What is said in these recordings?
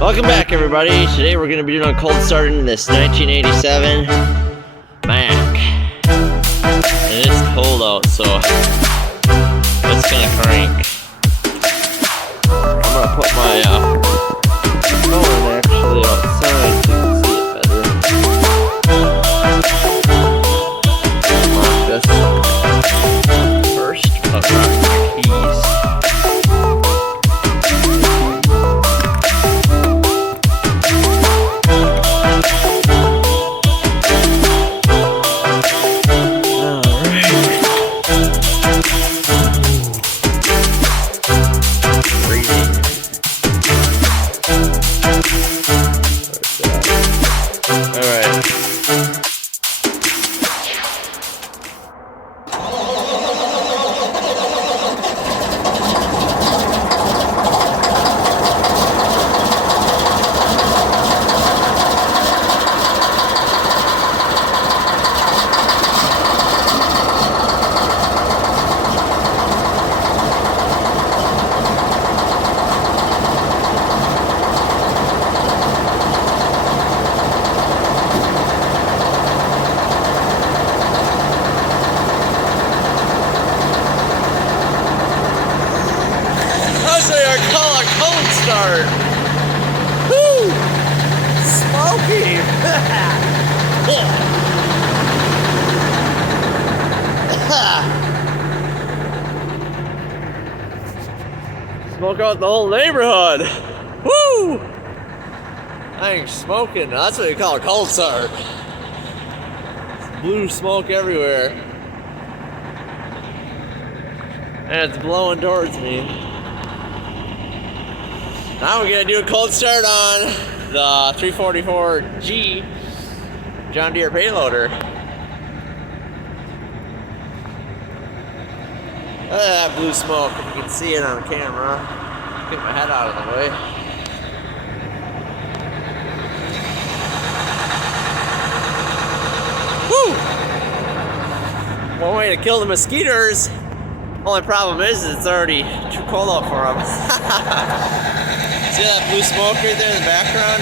Welcome back, everybody. Today we're going to be doing a cold start in this 1987 Mack. And it's cold out, so it's going to crank. I'm going to put my phone actually outside so you can see it better. Lock this first. I'll drop my keys. Call a cold start. Woo! Smoky. Smoke out the whole neighborhood. Woo! I ain't smoking. That's what you call a cold start. It's blue smoke everywhere. And it's blowing towards me. Now we're gonna do a cold start on the 344G John Deere payloader. Look at that blue smoke, if you can see it on camera. Get my head out of the way. Woo! One way to kill the mosquitoes. Only problem is it's already too cold out for them. See that blue smoke right there in the background?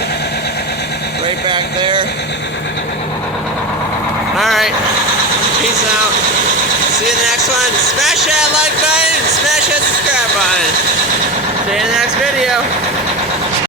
Right back there. Alright. Peace out. See you in the next one. Smash that like button and smash that subscribe button. See you in the next video.